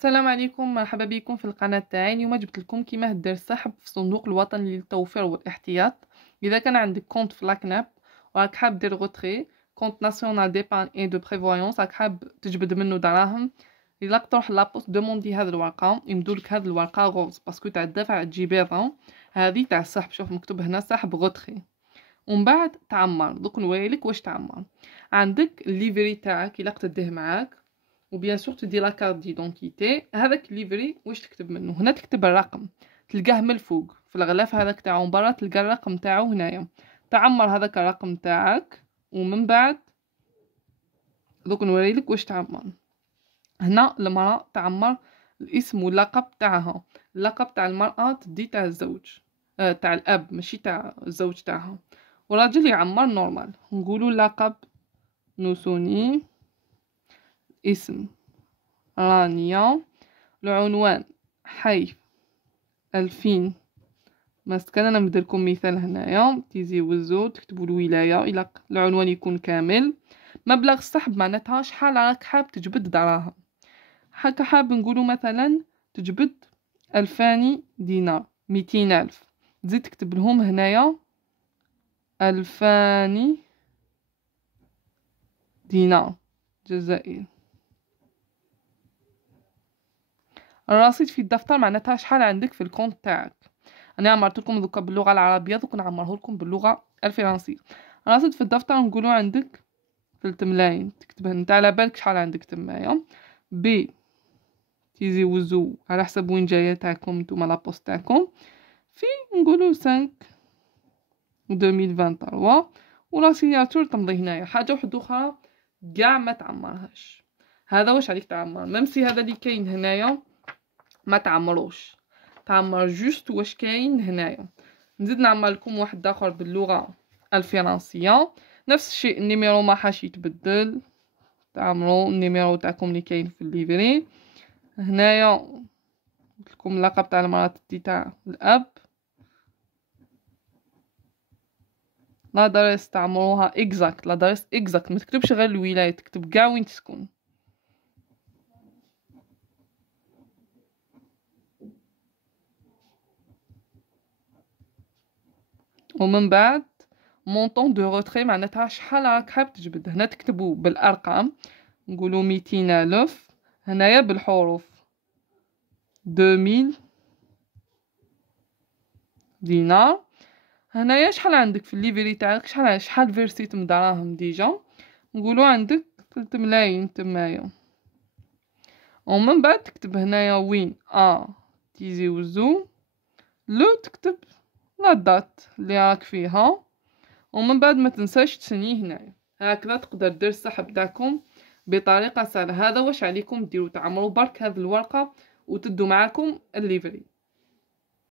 السلام عليكم، مرحبا بكم في القناة تاعي. اليوم جبت لكم كيما دير السحب في الصندوق الوطني للتوفير والاحتياط. اذا كان عندك كونت في لاكناب وراك حاب دير غوتري كونت ناسيونال ديبان اي دو بريفويونس، راك حاب تجبد منه دراهم، الا تروح لابوست دوموندي هذه الورقه، يمدولك هذه الورقه غوز باسكو تاع الدفع تجي بيضا، هذه تاع السحب. شوف مكتوب هنا سحب غوتري. ومن بعد تعمر. دوك نوريلك واش تعمر. عندك الليفري تاعك الا تديه معاك، وبيان سور تدي لا كارت ديدونتيتي. هذاك الليفري واش تكتب منه؟ هنا تكتب الرقم، تلقاه من الفوق في الغلاف هذاك تاعو، من برا تلقى الرقم تاعو هنايا. تعمر هذاك الرقم تاعك، ومن بعد دوك نوريلك واش تعمر. هنا المرأة تعمر الاسم واللقب تاعها. اللقب تاع المرأة تدي تاع الزوج، تاع الاب ماشي تاع الزوج تاعها. والراجل يعمر نورمال. نقولوا اللقب نوسوني، اسم رانيا، العنوان حي 2000 مسكن. انا مديركم مثال هنايا، تيزي وزو، تكتبوا الولايه الى العنوان يكون كامل. مبلغ السحب معناتها شحال راك حاب تجبد دراهم. هكا حاب نقولوا مثلا تجبد 2000 دينار، 200,000. تزيد تكتب لهم هنايا 2000 دينار جزائري. الرصيد في الدفتر معناتها شحال عندك في الكونت تاعك. انا عمرت لكم دوكا باللغه العربيه، دوك نعمره لكم باللغه الفرنسيه. الرصيد في الدفتر نقولوا عندك 3 ملايين، تكتب انت على بالك شحال عندك تمايا. بي تيزي وزو على حسب وين جايه تاعكم نتوما لابوست تاعكم. في نقولوا 5 2023. ولا سيناتور تمضي هنايا. حاجه واحده اخرى كاع ما تعمرهاش. هذا واش عليك تعمر، ميمسي هذا اللي كاين هنايا ما تعمروش، تعمر جوست واش كاين هنايا. نزيد نعمل لكم واحد اخر باللغه الفرنسيه. نفس الشيء، النيميرو ما حاش يتبدل، تعمروا النيميرو تاعكم اللي كاين في الليفري. هنايا قلت لكم اللقب تاع المراه تاع الاب. لادريس تعمروها اكزاكت، لادريس اكزاكت، ما تكتبش غير الولايه، تكتب كاع وين تسكن. ومن بعد مونطون دو روتري معناتها شحال راك حاب تجبد. هنا تكتبوا بالارقام، نقولوا 200,000. هنايا بالحروف 2000 دينار. هنايا شحال عندك في الليفري تاعك، شحال فيرسيت من دراهم ديجا. نقولوا عندك 3 ملايين تمايا. ومن بعد تكتب هنايا وين تيزي وزو لو، تكتب لا دات اللي راك فيها. ومن بعد ما تنساش تسني هنايا. هكذا تقدر دير السحب تاعكم بطريقه سهله. هذا واش عليكم ديروا، تعمروا برك هذه الورقه وتدوا معاكم الليفري.